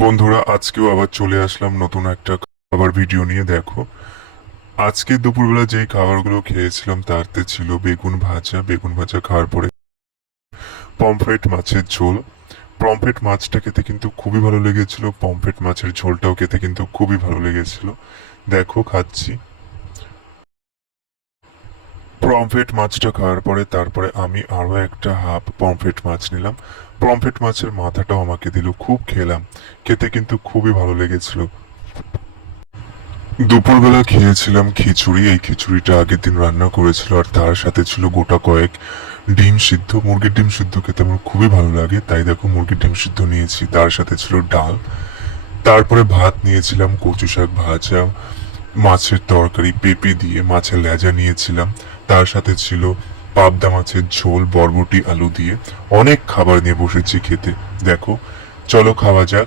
বন্ধুরা, আজকেও আবার চলে আসলাম নতুন একটা খাবার ভিডিও নিয়ে, দেখো। আজকে দুপুরবেলা যেই খাবারগুলো খেয়েছিলাম তারতে ছিল বেগুন ভাজা। বেগুন ভাজা খাওয়ার পরে পমফ্রেট মাছের ঝোল। পমফ্রেট মাছটা খেতে কিন্তু খুবই ভালো লেগেছিল। পমফ্রেট মাছের ঝোলটাও খেতে কিন্তু খুবই ভালো লেগেছিল। দেখো, খাচ্ছি। পমফ্রেট মাছটা খাওয়ার পরে তারপরে আমি আরও একটা হাফ পমফ্রেট মাছ নিলাম। পমফ্রেট মাছের মাথাটাও আমাকে দিল, খুব খেলাম। খেতে কিন্তু খুবই ভালো লেগেছিল। দুপুরবেলা খেয়েছিলাম খিচুড়ি, এই খিচুড়িটা আগের দিন রান্না করেছিল আর তার সাথে ছিল গোটা কয়েক ডিম সিদ্ধ। মুরগির ডিম সিদ্ধ খেতে আমার খুবই ভালো লাগে, তাই দেখো মুরগির ডিম সিদ্ধ নিয়েছি। তার সাথে ছিল ডাল। তারপরে ভাত নিয়েছিলাম, কচু শাক ভাজা মাছের তরকারি পেঁপে দিয়ে মাছের লেজা নিয়েছিলাম। তার সাথে ছিল পাবদা মাছের ঝোল, বরবটি, আলু দিয়ে। অনেক খাবার নিয়ে বসেছি খেতে। দেখো, চলো খাওয়া যাক।